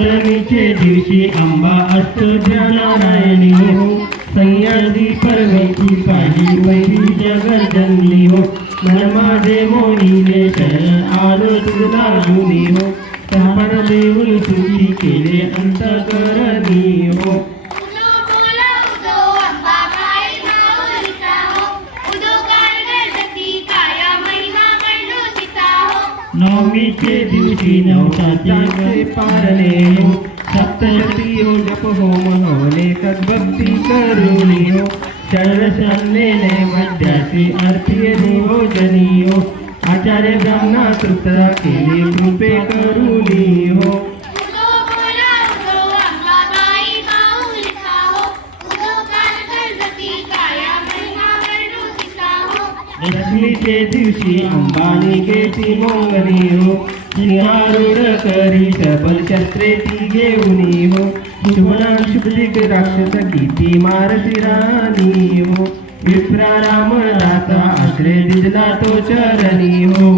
अष्टमीचे दिवशी अंबा अष्टनारायणी हो, सह्याद्री पर्वती पाहिली पहिली जगर्जनली हो, मन माझे मोहिने शरण आलो तुला जुनी हो, आपण देऊन तुझी केले अंतकरणी हो. नवमीचे दिवशी नवसाचे पारणे हो, सप्तशती हो जप होम होणे सद्भक्ती करुणी हो, शरणे नैवेद्याची आरती नियोजनी हो, आचार्य ब्रह्मणा कृपा केली कृपे करुणी हो. दशमीचे दिवशी अंबानी केसी मोंगनी हो, सिंहारूढ करी सबल शस्त्रे ती घेऊनी हो, शुभना शुभदिक राक्षस किती मारसी राणी हो, विप्रा रामदासा आश्रय दिला तो चरणी हो.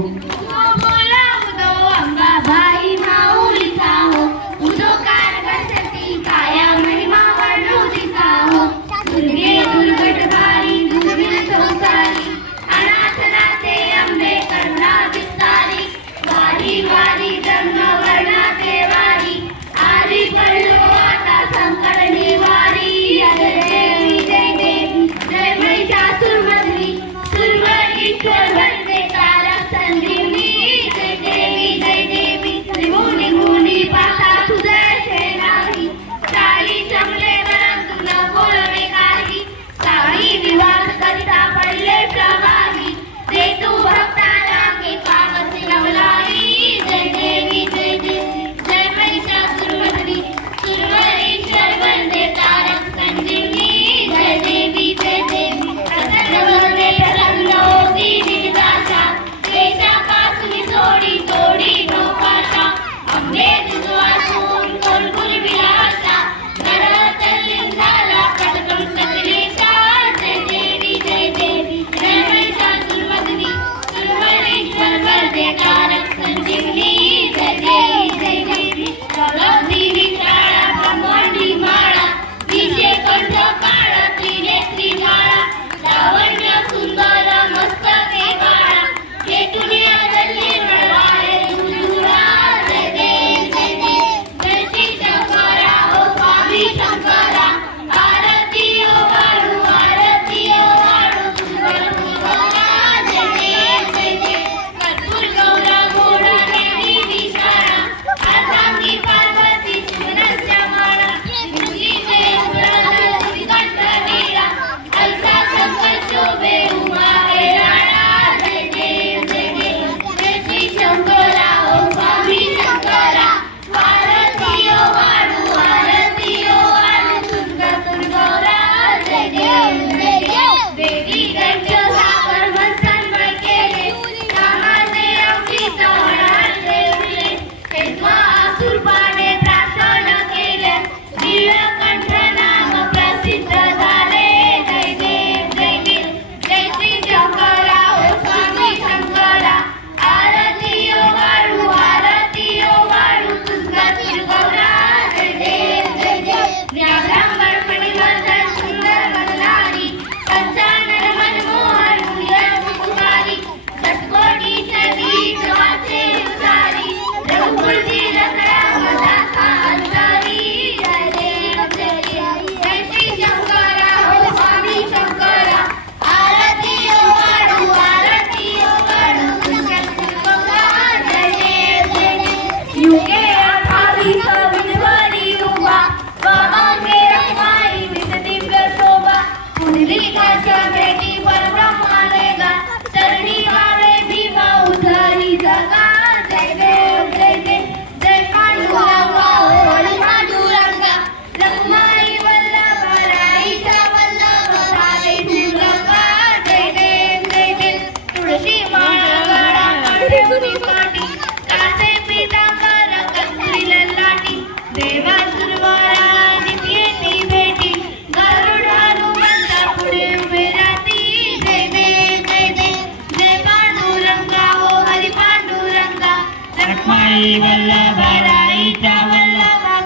वल्लभ राईच्या वल्लभ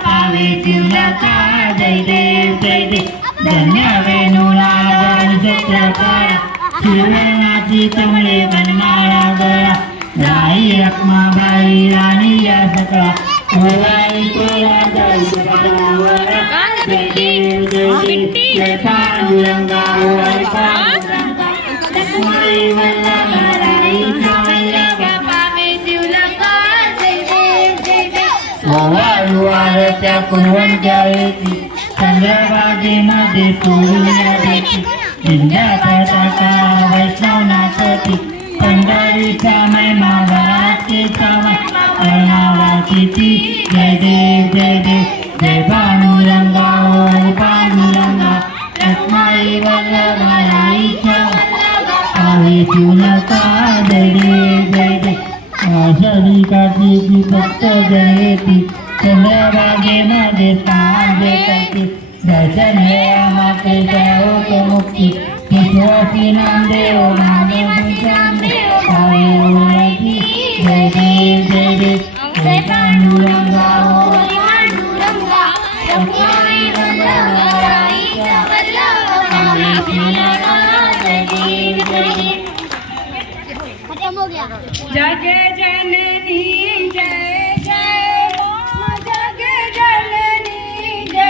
जय देव धन्य वेणुनाद चित्रकारा शिवनाची कमळे वनमाळा गळा राई रखमाबाई राणी या सकळा ओवाळी तोरा जाई तुकारावरा जय देव जय देव जय पांडुरंगा ओवाळी पांडुरंगा लक्ष्मी वल्लभाई वल्लभा पावे शिवलंका जय देव जय देव ओवाळू आरत्या कुरवंत्या येती चंद्रभागेमध्ये सूर्या देती विंध्या पताका वैष्णव नाचती पंढरीचा महिमा वरातीचा अर्णावाची जय देव जय देव जय पांडुरंगा ओवाळी पांडुरंगा लक्ष्मी वल्लभाईच्या पावे शिवलंका जय देव जय देव आषाढी कार्तिकी भक्त जयती चंद्रभागेमध्ये स्थान देती दर्शन हे मातेच्या होतो मुक्ती विश्वासी नामदेव नामदेव पावे ओळखी जय देव जय देव जय पांडुरंगा ओवाळी पांडुरंगा लक्ष्मी वल्लभाईच्या वल्लभा पावे शिवलंका जय देव जय देव खत्म हो गया जय जय